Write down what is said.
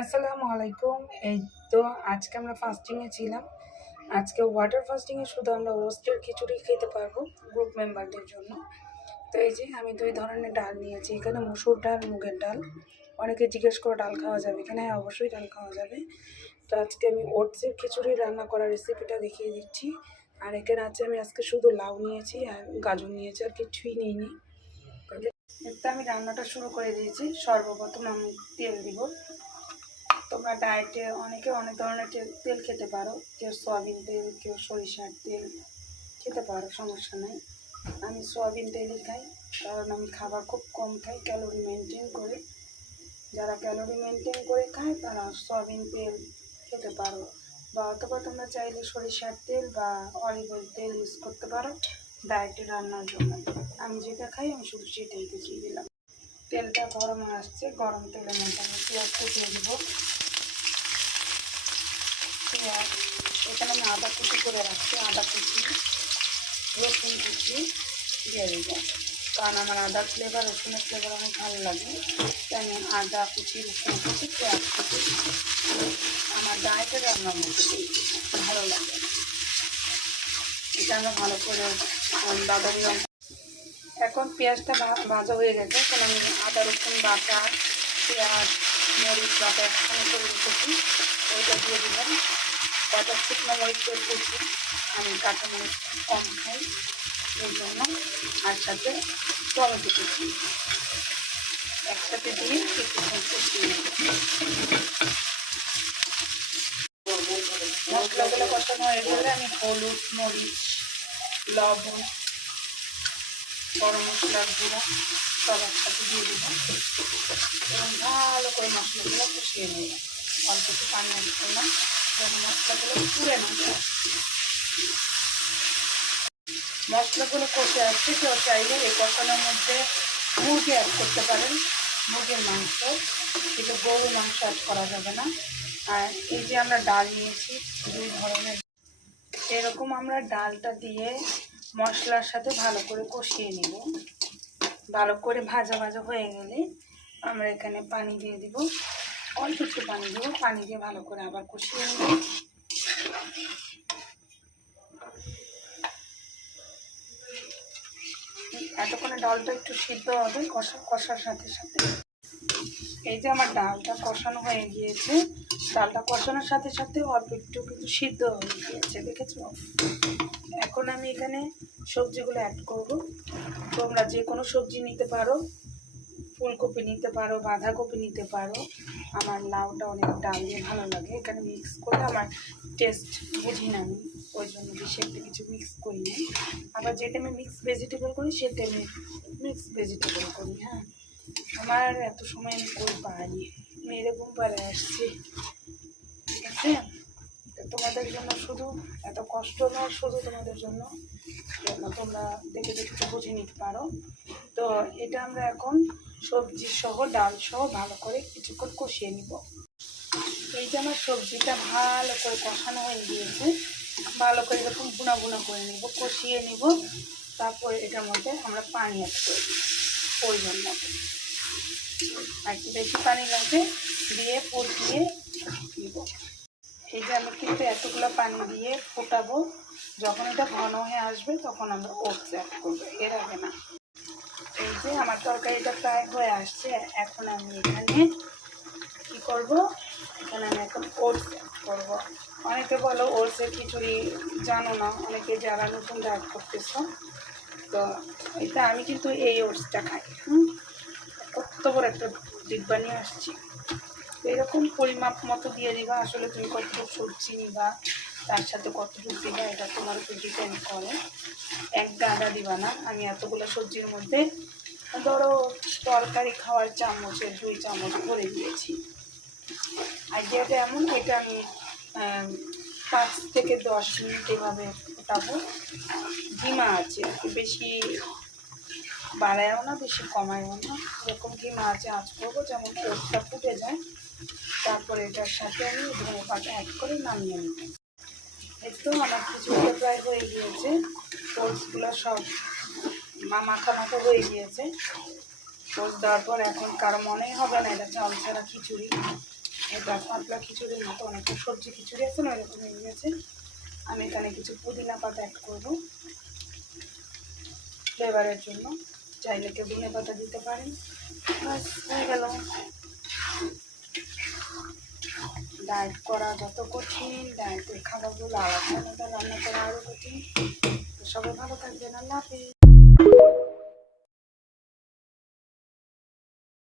আসসালামু আলাইকুম। এই তো আজকে আমরা ফাস্টিংয়ে ছিলাম। আজকে ওয়াটার ফাস্টিংয়ে শুধু আমরা ওটসের খিচুড়ি খেতে পারবো গ্রুপ মেম্বারদের জন্য। তো এই যে আমি 2 ধরনের ডাল নিয়েছি। এখানে মসুর ডাল, মুগের ডাল। অনেকে জিজ্ঞেস করে ডাল খাওয়া যাবে কিনা? হ্যাঁ, অবশ্যই ডাল খাওয়া যাবে। তো আজকে আমি ওটসের খিচুড়ি রান্না করার রেসিপিটা দেখিয়ে দিচ্ছি। আর এখানে আছে আমি আজকে শুধু লাউ নিয়েছি আর গাজর নিয়েছি, আর কিছুই নিইনি। তো আমি রান্নাটা শুরু করে দিয়েছি। সর্বপ্রথম আমি তেল দিব। তোমরা ডায়েটে অনেকে অনেক ধরনের তেল খেতে পারো, কেউ সয়াবিন তেল, কেউ সরিষার তেল খেতে পারো, সমস্যা নেই। আমি সয়াবিন তেলই খাই, কারণ আমি খাবার খুব কম খাই ক্যালোরি মেনটেন করে। যারা ক্যালোরি মেনটেন করে খায় তারা সয়াবিন তেল খেতে পারো, বা অথবা তোমরা চাইলে সরিষার তেল বা অলিভ অয়েল তেল ইউজ করতে পারো ডায়েটে রান্নার জন্য। আমি যেটা খাই আমি শুধু সেটাই দেখিয়ে দিলাম। তেলটা গরম আসছে, গরম তেলের মধ্যে আমি পেঁয়াজটা দিয়ে দেবো। পেঁয়াজ, এখানে আমি আদা কুচি করে রাখছি, আদা কুচি, রসুন কুচি দিয়ে দেবো, কারণ আমার আদার ফ্লেভার রসুনের ফ্লেভার অনেক ভালো লাগে। তাই আমি আদা কুচি, রসুন কুচি, পেঁয়াজ কুচি আমার ডায়েটের রান্নার মধ্যে ভালো লাগে। এটা আমরা ভালো করে বাদামি রঙ। এখন পেঁয়াজটা ভাজা হয়ে গেছে, এখন আমি আদা রসুন বাটা, পেঁয়াজ, মরিচ বাটা একসঙ্গে করে রেখেছি, ওইটা দিয়ে দিলাম। কটা শুকনো মরিচের কুচি, আমি কাঁচা মরিচ কম খাই এই জন্য, আর সাথে টমেটো কুচি একসাথে দিয়ে কিছুক্ষণ কষিয়ে মশলাগুলো কষানো হয়ে গেলে আমি হলুদ, মরিচ, লবণ, গরম মশলার গুঁড়া সব একসাথে দিয়ে দেব এবং ভালো করে মশলাগুলো কষিয়ে নেব। অল্প একটু পানি অ্যাড করলাম যেন মশলাগুলো পুড়ে না যায়। মশলাগুলো কষে আসছে, কেউ চাইলে এই কষানোর মধ্যে মুরগি অ্যাড করতে পারেন, মুরগির মাংস, কিন্তু গরুর মাংস অ্যাড করা যাবে না। আর এই যে আমরা ডাল নিয়েছি 2 ধরনের, এরকম আমরা ডালটা দিয়ে মশলার সাথে ভালো করে কষিয়ে নেব। ভালো করে ভাজা ভাজা হয়ে গেলে আমরা এখানে পানি দিয়ে দিব, অল্প একটু পানি দেবো, পানি দিয়ে ভালো করে আবার কষিয়ে নেব। এতক্ষণে ডালটা একটু সিদ্ধ হবে কষার সাথে সাথে। এই যে আমার ডালটা কষানো হয়ে গিয়েছে, ডালটা কষানোর সাথে সাথে অল্প একটু কিন্তু সিদ্ধ হয়ে গিয়েছে, দেখেছো? এখন আমি এখানে সবজিগুলো অ্যাড করব। তোমরা যে কোনো সবজি নিতে পারো, ফুলকপি নিতে পারো, বাঁধাকপি নিতে পারো। আমার লাউটা অনেক ডাল দিয়ে ভালো লাগে, এখানে মিক্স করে আমার টেস্ট বুঝি না আমি, ওই জন্য বেশি একটা কিছু মিক্স করি না। আবার যেটা আমি মিক্স ভেজিটেবল করি সেটা আমি মিক্স ভেজিটেবল করি। হ্যাঁ, আমার এত সময় আমি কই পাই, মেরে ঘুম পাড়ে আসছি, ঠিক আছে? তোমাদের জন্য শুধু এত কষ্ট নয়, শুধু তোমাদের জন্য তোমরা দেখে দেখে বুঝে নিতে পারো। তো এটা আমরা এখন সবজি সহ ডাল সহ ভালো করে কিছুক্ষণ কষিয়ে নিব। এই যে আমার সবজিটা ভালো করে কষানো হয়ে গিয়েছে, ভালো করে এরকম বুনা বুনা করে নিব, কষিয়ে নিব। তারপরে এটার মধ্যে আমরা পানি অ্যাড করে দিব প্রয়োজন মতো, আর একটু বেশি পানি লাগবে, দিয়ে ফুটিয়ে নিব। এই যে আমি কিন্তু এতগুলো পানি দিয়ে ফোটাবো, যখন এটা ঘন হয়ে আসবে তখন আমরা ওটস অ্যাড করবো, এর আগে না। এই যে আমার তরকারিটা প্রায় হয়ে আসছে, এখন আমি এখানে কী করব, এখানে আমি এখন ওটস অ্যাড করবো। অনেকে বলো ওটসের খিচুড়ি জানো না, অনেকে যারা নতুন ডায়েট করতেছ, তো এটা আমি কিন্তু এই ওটসটা খাই। কত বড় একটা ডিব্বা নিয়ে আসছি। এরকম পরিমাপ মতো দিয়ে দিবা, আসলে তুমি কতটুকু সবজি নিবা, তার সাথে কতটুকু দিবা, এটা তোমার উপর ডিপেন্ড করে। এক গাদা দিবা না, আমি এতগুলো সবজির মধ্যে ধরো তরকারি খাওয়ার চামচের 2 চামচ করে দিয়েছি। আইডিয়াটা এমন, এটা আমি 5 থেকে 10 মিনিট এভাবে ফোটাবো। ডিমা আছে, বেশি বাড়ায়ও না, বেশি কমায়ও না, এরকম ডিমা আছে আঁচ করবো, যেমন ওটসটা ফুটে যায়। তারপরে এটার সাথে আমি ধনে পাতা অ্যাড করে নামিয়ে নেব। একটু আমার খিচুড়িটা প্রায় হয়ে গিয়েছে, ওটসগুলো সব মাখা মাখা হয়ে গিয়েছে। ওটস দেওয়ার পর এখন কারো মনেই হবে না এটা চাল ছাড়া খিচুড়ি। এটা পাতলা খিচুড়ির মতো, অনেকটা সবজি খিচুড়ি আছে না, এরকম হয়ে গেছে। আমি এখানে কিছু পুদিনা পাতা অ্যাড করবো ফ্লেভারের জন্য, চাইলে কেউ ধনে পাতা দিতে পারেন। বাস হয়ে গেল। ডায়েট করা যত কঠিন, ডায়েটের খাবারগুলো আলাদা আলাদা রান্না করা আরও কঠিন। তো সবাই ভালো থাকবেন, আল্লাহ হাফেজ।